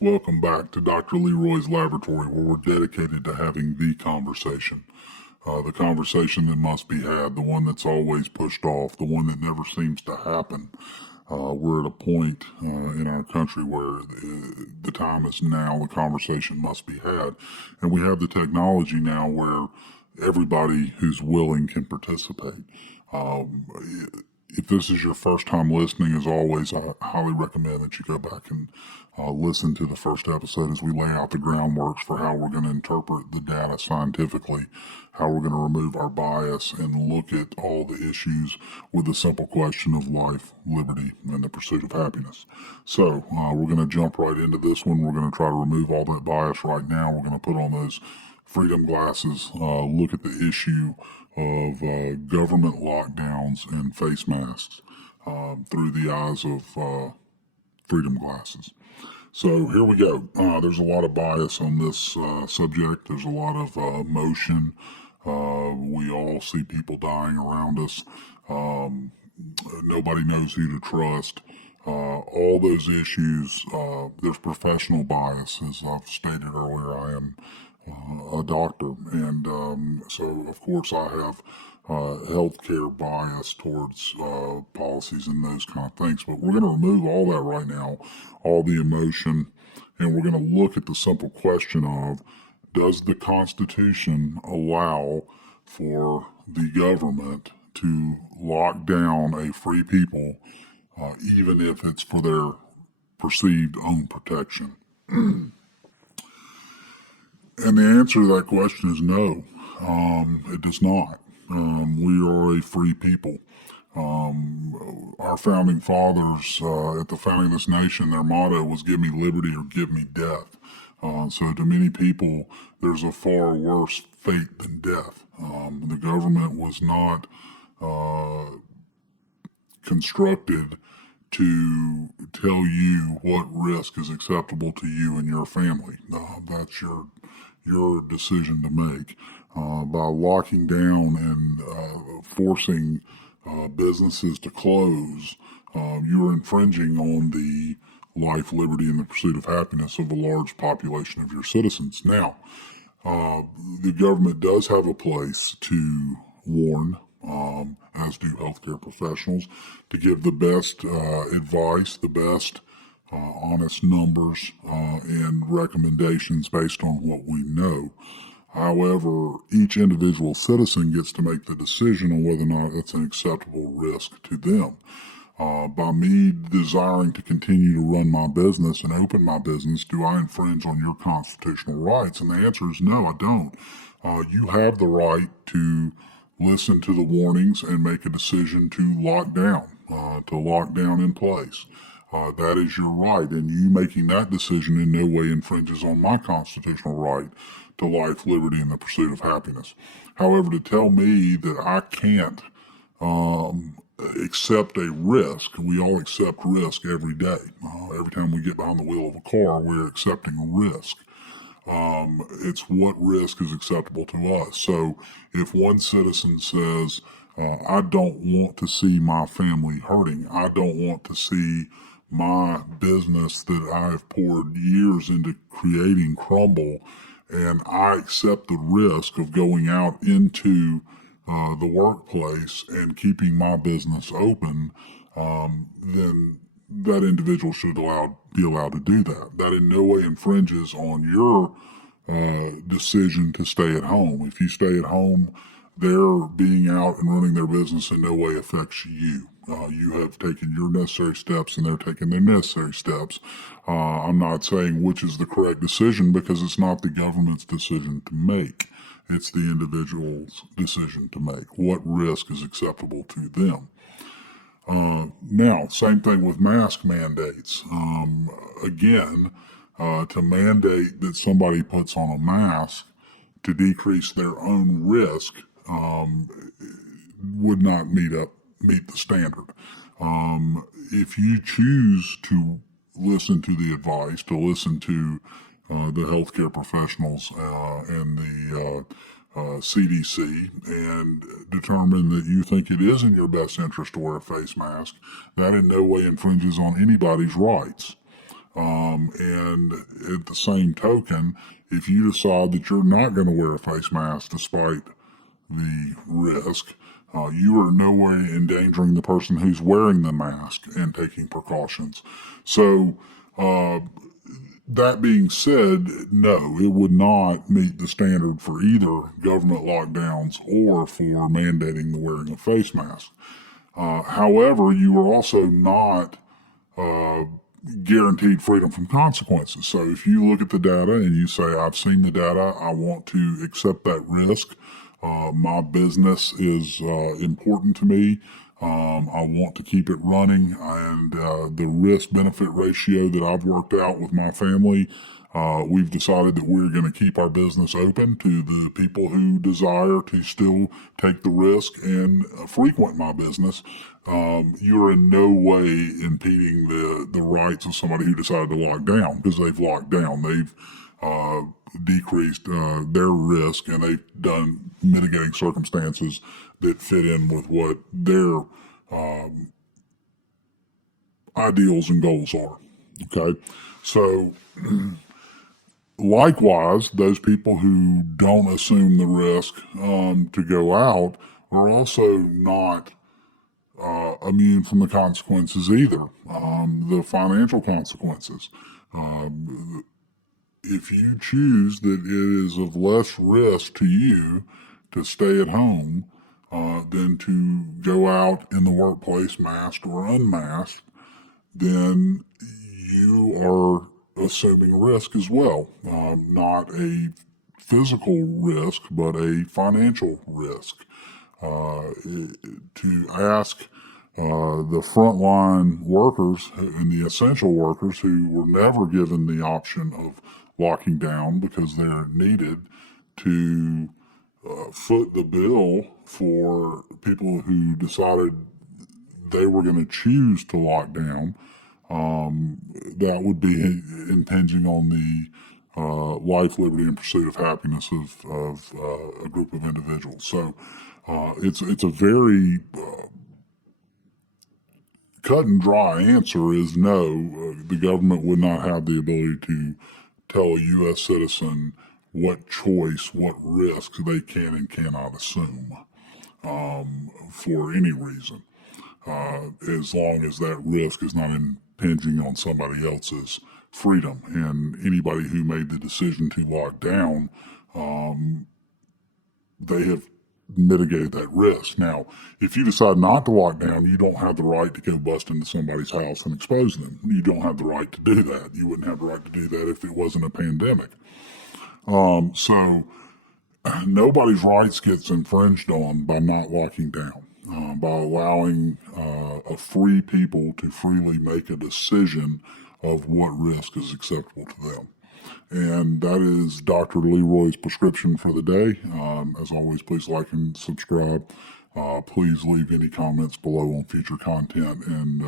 Welcome back to Dr. Leroy's Laboratory, where we're dedicated to having the conversation that must be had, the one that's always pushed off, the one that never seems to happen. We're at a point in our country where the time is now, the conversation must be had, and we have the technology now where everybody who's willing can participate. If this is your first time listening, as always, I highly recommend that you go back and listen to the first episode as we lay out the groundwork for how we're going to interpret the data scientifically, how we're going to remove our bias and look at all the issues with the simple question of life, liberty, and the pursuit of happiness. So we're going to jump right into this one. We're going to try to remove all that bias right now. We're going to put on those freedom glasses, look at the issue of government lockdowns and face masks through the eyes of freedom glasses. So here we go. There's a lot of bias on this subject. There's a lot of emotion. We all see people dying around us. Nobody knows who to trust. All those issues, there's professional bias. As I've stated earlier, I am a doctor, and so of course I have healthcare bias towards policies and those kind of things. But we're going to remove all that right now, all the emotion, and we're going to look at the simple question of, does the Constitution allow for the government to lock down a free people, even if it's for their perceived own protection? And the answer to that question is no, it does not. We are a free people. Our founding fathers, at the founding of this nation, their motto was "Give me liberty or give me death." So to many people, there's a far worse fate than death. The government was not constructed to tell you what risk is acceptable to you and your family. That's your decision to make. By locking down and forcing businesses to close, you're infringing on the life, liberty, and the pursuit of happiness of a large population of your citizens. Now, the government does have a place to warn, as do healthcare professionals, to give the best advice, the best honest numbers and recommendations based on what we know. However, each individual citizen gets to make the decision on whether or not it's an acceptable risk to them. By me desiring to continue to run my business and open my business, do I infringe on your constitutional rights? And the answer is no, I don't. You have the right to listen to the warnings and make a decision to lock down in place. That is your right, and you making that decision in no way infringes on my constitutional right to life, liberty, and the pursuit of happiness. However, to tell me that I can't accept a risk, we all accept risk every day. Every time we get behind the wheel of a car, we're accepting a risk. It's what risk is acceptable to us. So if one citizen says, I don't want to see my family hurting, I don't want to see my business that I've poured years into creating crumble, and I accept the risk of going out into the workplace and keeping my business open, then that individual should be allowed to do that. That in no way infringes on your decision to stay at home. If you stay at home, their being out and running their business in no way affects you. You have taken your necessary steps and they're taking their necessary steps. I'm not saying which is the correct decision, because it's not the government's decision to make. It's the individual's decision to make. What risk is acceptable to them? Now, same thing with mask mandates. Again, to mandate that somebody puts on a mask to decrease their own risk would not meet the standard. If you choose to listen to the advice, to listen to the healthcare professionals and the CDC, and determine that you think it is in your best interest to wear a face mask, that in no way infringes on anybody's rights. And at the same token, if you decide that you're not going to wear a face mask despite the risk, you are in no way endangering the person who's wearing the mask and taking precautions. So, that being said, no, it would not meet the standard for either government lockdowns or for mandating the wearing of face masks. However, you are also not uh, guaranteed freedom from consequences. So if you look at the data and you say, I've seen the data, I want to accept that risk, my business is important to me, I want to keep it running, and the risk benefit ratio that I've worked out with my family, we've decided that we're going to keep our business open to the people who desire to still take the risk and frequent my business. You're in no way impeding the rights of somebody who decided to lock down, because they've locked down. They've decreased their risk, and they've done mitigating circumstances that fit in with what their ideals and goals are. Okay, so likewise, those people who don't assume the risk to go out are also not immune from the consequences either, the financial consequences. If you choose that it is of less risk to you to stay at home than to go out in the workplace masked or unmasked, then you are assuming risk as well. Not a physical risk, but a financial risk. To ask the frontline workers and the essential workers who were never given the option of locking down because they're needed to foot the bill for people who decided they were going to choose to lock down, that would be impinging on the life, liberty, and pursuit of happiness of a group of individuals. So it's a very cut and dry answer is no. The government would not have the ability to tell a U.S. citizen what choice, what risk they can and cannot assume for any reason, as long as that risk is not impinging on somebody else's freedom. And anybody who made the decision to lock down, they have mitigated that risk. Now, if you decide not to lock down, you don't have the right to go bust into somebody's house and expose them. You don't have the right to do that. You wouldn't have the right to do that if it wasn't a pandemic. So nobody's rights gets infringed on by not locking down, by allowing a free people to freely make a decision of what risk is acceptable to them. And that is Dr. Leroy's prescription for the day. As always, please like and subscribe. Please leave any comments below on future content. And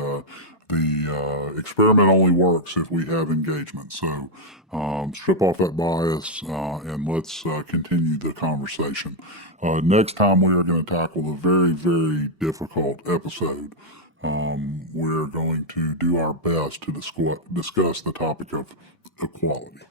the experiment only works if we have engagement. So strip off that bias and let's continue the conversation. Next time, we are going to tackle a very, very difficult episode. We're going to do our best to discuss the topic of equality.